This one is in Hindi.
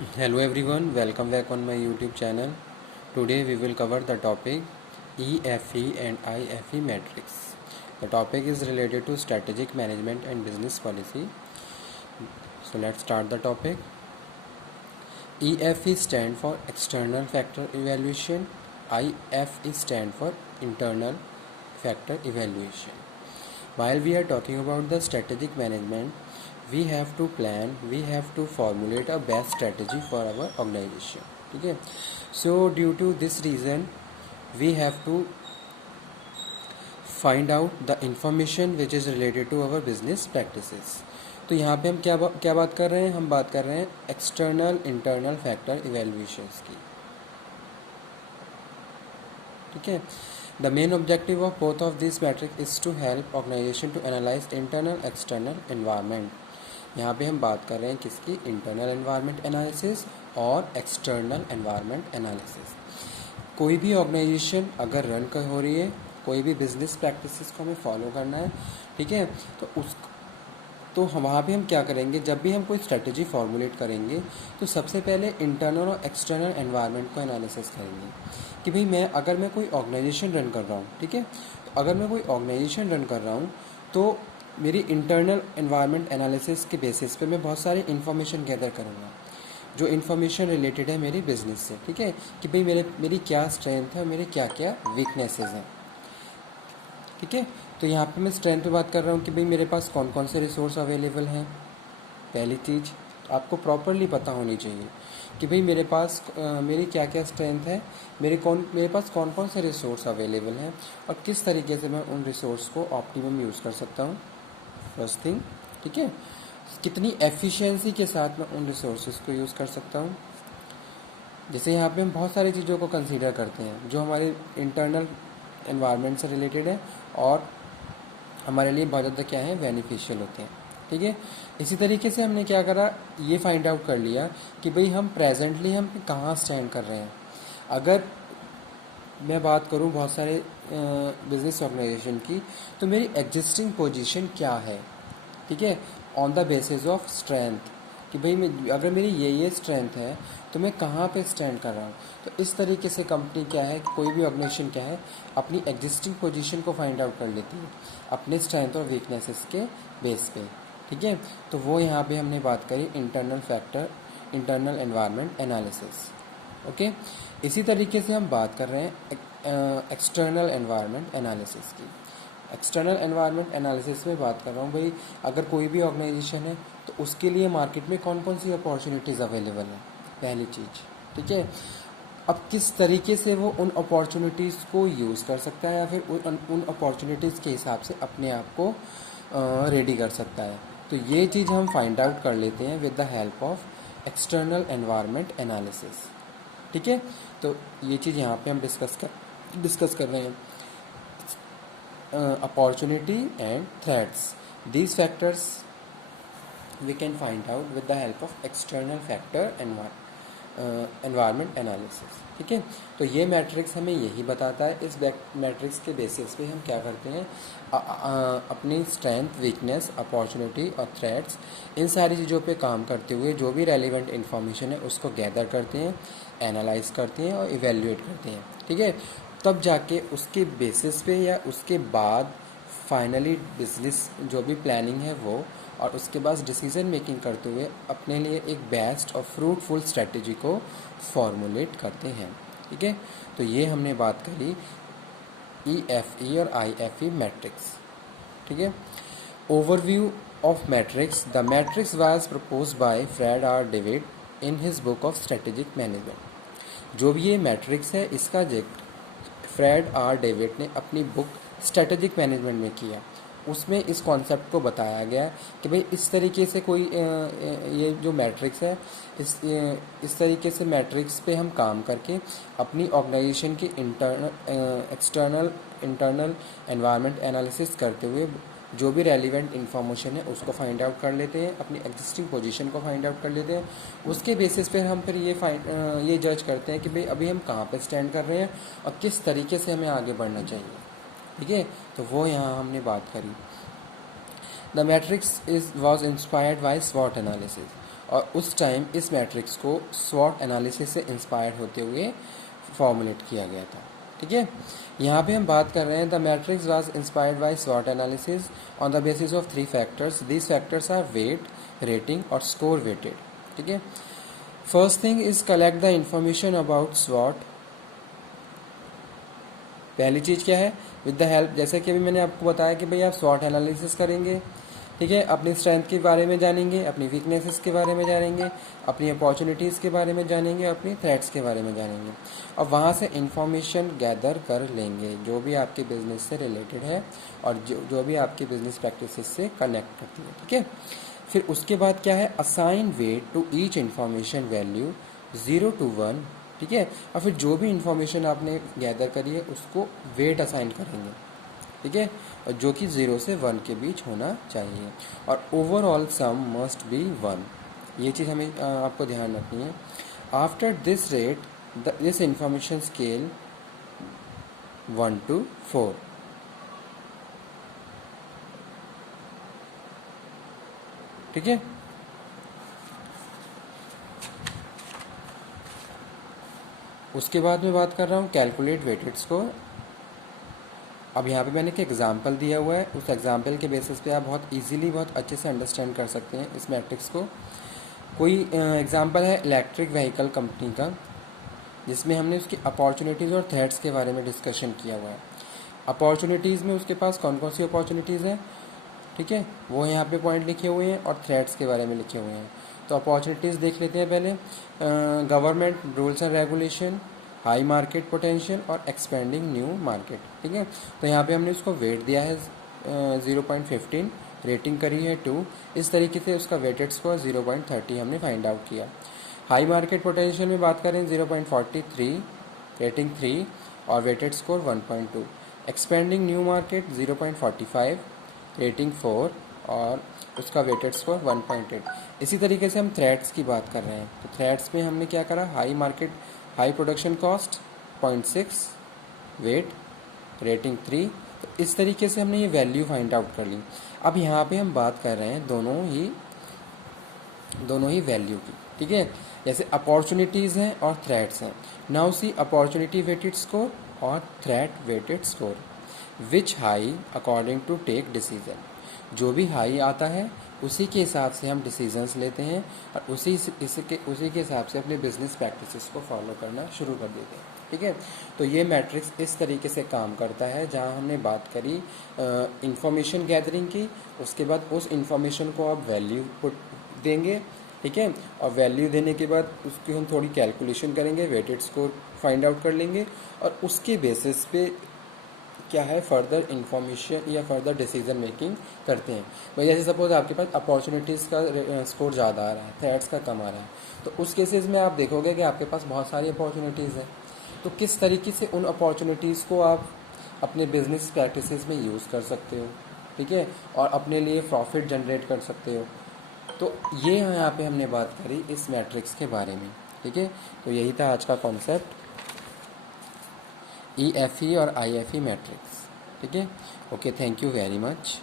Hello everyone, welcome back on my YouTube channel. Today we will cover the topic EFE and IFE matrix. The topic is related to strategic management and business policy. So let's start the topic. EFE stand for external factor evaluation. IFE stand for internal factor evaluation. While we are talking about the strategic management, we have to plan, we have to formulate a best strategy for our organization. ठीक है. So due to this reason we have to find out the information which is related to our business practices. तो यहाँ पे हम क्या बात कर रहे हैं, हम बात कर रहे हैं एक्सटर्नल इंटरनल फैक्टर इवेल्युएशंस की. ठीक है. The main objective of both of these metrics is to help organization to analyze internal external environment. यहाँ पे हम बात कर रहे हैं किसकी, इंटरनल एनवायरनमेंट एनालिसिस और एक्सटर्नल एनवायरनमेंट एनालिसिस. कोई भी ऑर्गेनाइजेशन अगर रन कर हो रही है, कोई भी बिजनेस प्रैक्टिसेस को हमें फॉलो करना है, ठीक है, तो वहाँ पे हम क्या करेंगे, जब भी हम कोई स्ट्रेटजी फॉर्मुलेट करेंगे तो सबसे पहले इंटरनल और एक्सटर्नल एनवायरनमेंट को एनालिसिस करेंगे कि भाई अगर मैं कोई ऑर्गेनाइजेशन रन कर रहा हूँ, ठीक है, तो अगर मैं कोई ऑर्गेनाइजेशन रन कर रहा हूँ तो मेरी इंटरनल एनवायरनमेंट एनालिसिस के बेसिस पे मैं बहुत सारी इन्फॉर्मेशन गैदर करूँगा जो इन्फॉर्मेशन रिलेटेड है मेरी बिजनेस से. ठीक है, कि भाई मेरी क्या स्ट्रेंथ है और मेरे क्या क्या वीकनेसेस हैं. ठीक है, तो यहाँ पे मैं स्ट्रेंथ पे बात कर रहा हूँ कि भाई मेरे पास कौन कौन से रिसोर्स अवेलेबल हैं. पहली चीज़ आपको प्रॉपरली पता होनी चाहिए कि भाई मेरे पास मेरी क्या क्या स्ट्रेंथ है, मेरे पास कौन कौन से रिसोर्स अवेलेबल हैं और किस तरीके से मैं उन रिसोर्स को ऑप्टिमम यूज़ कर सकता हूँ. फर्स्ट थिंग, ठीक है, कितनी एफिशिएंसी के साथ मैं उन रिसोर्सेज को यूज़ कर सकता हूँ. जैसे यहाँ पे हम बहुत सारी चीज़ों को कंसीडर करते हैं जो हमारे इंटरनल एनवायरनमेंट से रिलेटेड है और हमारे लिए बहुत ज़्यादा क्या है, बेनिफिशियल होते हैं. ठीक है, इसी तरीके से हमने क्या करा, ये फाइंड आउट कर लिया कि भाई हम प्रेजेंटली हम कहाँ स्टैंड कर रहे हैं. अगर मैं बात करूँ बहुत सारे बिजनेस ऑर्गेनाइजेशन की, तो मेरी एग्जिस्टिंग पोजीशन क्या है. ठीक है, on the basis of strength कि भाई अगर मेरी ये स्ट्रेंथ है तो मैं कहाँ पे स्टैंड कर रहा हूँ. तो इस तरीके से कंपनी क्या है, कोई भी ऑर्गेनाइजेशन क्या है, अपनी एग्जिस्टिंग पोजीशन को फाइंड आउट कर लेती है अपने स्ट्रेंथ और वीकनेसेस के बेस पे. ठीक है, तो वो यहाँ पे हमने बात करी internal factor, internal environment analysis. Okay, इसी तरीके से हम बात कर रहे हैं एक्सटर्नल एनवायरनमेंट एनालिसिस की. एक्सटर्नल एनवायरनमेंट एनालिसिस में बात कर रहा हूँ भाई अगर कोई भी ऑर्गेनाइजेशन है तो उसके लिए मार्केट में कौन कौन सी अपॉर्चुनिटीज़ अवेलेबल हैं, पहली चीज़. ठीक है, अब किस तरीके से वो उन अपॉर्चुनिटीज़ को यूज़ कर सकता है या फिर उन अपॉर्चुनिटीज़ के हिसाब से अपने आप को रेडी कर सकता है. तो ये चीज़ हम फाइंड आउट कर लेते हैं with the help of external environment analysis. ठीक है, तो ये चीज़ यहाँ पे हम डिस्कस कर रहे हैं. Opportunity and threats. These factors we can find out with the help of external factor environment analysis. ठीक है, तो ये मैट्रिक्स हमें यही बताता है. इस मैट्रिक्स के बेसिस पे हम क्या करते हैं, अपनी स्ट्रेंथ, वीकनेस, अपॉर्चुनिटी और थ्रेट्स, इन सारी चीज़ों पे काम करते हुए जो भी रेलिवेंट इन्फॉर्मेशन है उसको गैदर करते हैं, एनालाइज करते हैं और इवेल्युएट करते हैं. ठीक है, तब जाके उसके बेसिस पे या उसके बाद फाइनली बिजनेस जो भी प्लानिंग है वो और उसके बाद डिसीजन मेकिंग करते हुए अपने लिए एक बेस्ट और फ्रूटफुल स्ट्रेटजी को फॉर्मुलेट करते हैं. ठीक है, तो ये हमने बात करी EFE और IFE मैट्रिक्स. ठीक है, overview of matrix. The matrix was proposed by Fred R David in his book of strategic management. जो भी ये मैट्रिक्स है इसका जिक्र फ्रेड आर डेविड ने अपनी बुक स्ट्रेटेजिक मैनेजमेंट में किया. उसमें इस कॉन्सेप्ट को बताया गया कि भाई इस तरीके से कोई ये जो मैट्रिक्स है इस तरीके से मैट्रिक्स पे हम काम करके अपनी ऑर्गेनाइजेशन की एक्सटर्नल इंटरनल एनवायरनमेंट एनालिसिस करते हुए जो भी रेलिवेंट इन्फॉर्मेशन है उसको फाइंड आउट कर लेते हैं, अपनी एग्जिस्टिंग पोजीशन को फाइंड आउट कर लेते हैं. उसके बेसिस पे हम फिर ये जज करते हैं कि भाई अभी हम कहाँ पे स्टैंड कर रहे हैं और किस तरीके से हमें आगे बढ़ना चाहिए. ठीक है, तो वो यहाँ हमने बात करी. The matrix was inspired by स्वॉट एनालिसिस. और उस टाइम इस मैट्रिक्स को स्वॉट एनालिसिस से इंस्पायर्ड होते हुए फॉर्मुलेट किया गया था। ठीक है, यहाँ पे हम बात कर रहे हैं the matrix was inspired by स्वॉट analysis on the basis of 3 factors. These factors are weight, rating और स्कोर वेटेड। ठीक है, first thing is collect the information about स्वॉट। पहली चीज़ क्या है, विद द हेल्प, जैसे कि अभी मैंने आपको बताया कि भाई आप स्वॉट एनालिसिस करेंगे। ठीक है, अपनी स्ट्रेंथ के बारे में जानेंगे, अपनी वीकनेसेस के बारे में जानेंगे, अपनी अपॉर्चुनिटीज़ के बारे में जानेंगे, अपनी थ्रेट्स के बारे में जानेंगे और वहाँ से इंफॉर्मेशन गैदर कर लेंगे जो भी आपके बिजनेस से रिलेटेड है और जो भी आपकी बिजनेस प्रैक्टिसेस से कनेक्ट करती है। ठीक है, फिर उसके बाद क्या है, assign weight to each information value 0 to 1। ठीक है, और फिर जो भी इंफॉर्मेशन आपने गैदर करी है उसको वेट असाइन करेंगे। ठीक है, और जो कि 0 से 1 के बीच होना चाहिए और ओवरऑल सम मस्ट बी 1। ये चीज़ हमें आपको ध्यान रखनी है। After this rate this information scale 1 to 4। ठीक है, उसके बाद मैं बात कर रहा हूँ कैलकुलेट वेटेड स्कोर। अब यहाँ पे मैंने एक एग्जांपल दिया हुआ है, उस एग्जांपल के बेसिस पे आप बहुत इजीली बहुत अच्छे से अंडरस्टैंड कर सकते हैं इस मैट्रिक्स को। कोई एग्जांपल है इलेक्ट्रिक व्हीकल कंपनी का, जिसमें हमने उसकी अपॉर्चुनिटीज़ और थ्रेट्स के बारे में डिस्कशन किया हुआ है। अपॉर्चुनिटीज़ में उसके पास कौन कौन सी अपॉर्चुनिटीज़ हैं, ठीक है, वो यहाँ पे पॉइंट लिखे हुए हैं और थ्रेट्स के बारे में लिखे हुए हैं। तो अपॉर्चुनिटीज़ देख लेते हैं पहले। Government rules and regulation, high market potential और एक्सपेंडिंग न्यू मार्केट। ठीक है, तो यहाँ पे हमने उसको वेट दिया है 0.15, रेटिंग करी है 2। इस तरीके से उसका वेटेड स्कोर 0.30 हमने फाइंड आउट किया। हाई मार्केट पोटेंशियल में बात करें 0.43, रेटिंग 3 और weighted score 1.2। Expanding new market 0.45, rating 4 और उसका वेटेड स्कोर 1.8। इसी तरीके से हम थ्रेट्स की बात कर रहे हैं, तो थ्रेट्स में हमने क्या करा, high production cost 0.6, weight, rating 3। तो इस तरीके से हमने ये वैल्यू फाइंड आउट कर ली। अब यहाँ पे हम बात कर रहे हैं दोनों ही वैल्यू की। ठीक है, जैसे अपॉर्चुनिटीज़ हैं और थ्रेट्स हैं। Now see opportunity weighted score और threat weighted score, which high according to take decision. जो भी हाई आता है उसी के हिसाब से हम डिसीजंस लेते हैं और उसी के हिसाब से अपने बिजनेस प्रैक्टिसेस को फॉलो करना शुरू कर देते हैं। ठीक है, तो ये मैट्रिक्स इस तरीके से काम करता है, जहाँ हमने बात करी इंफॉर्मेशन गैदरिंग की, उसके बाद उस इंफॉर्मेशन को आप वैल्यू पुट देंगे। ठीक है, और वैल्यू देने के बाद उसकी हम थोड़ी कैलकुलेशन करेंगे, वेटेड स्कोर फाइंड आउट कर लेंगे और उसके बेसिस पे क्या है फर्दर इंफॉर्मेशन या फर्दर डिसीजन मेकिंग करते हैं। भाई जैसे सपोज आपके पास अपॉर्चुनिटीज़ का स्कोर ज़्यादा आ रहा है, थ्रेट्स का कम आ रहा है, तो उस केसेस में आप देखोगे कि आपके पास बहुत सारी अपॉर्चुनिटीज़ हैं। तो किस तरीके से उन अपॉर्चुनिटीज़ को आप अपने बिजनेस प्रैक्टिसेस में यूज़ कर सकते हो। ठीक है, और अपने लिए प्रॉफिट जनरेट कर सकते हो। तो ये यहाँ पे हमने बात करी इस मैट्रिक्स के बारे में। ठीक है, तो यही था आज का कॉन्सेप्ट, EFE और IFE मैट्रिक्स। ठीक है, okay, thank you very much.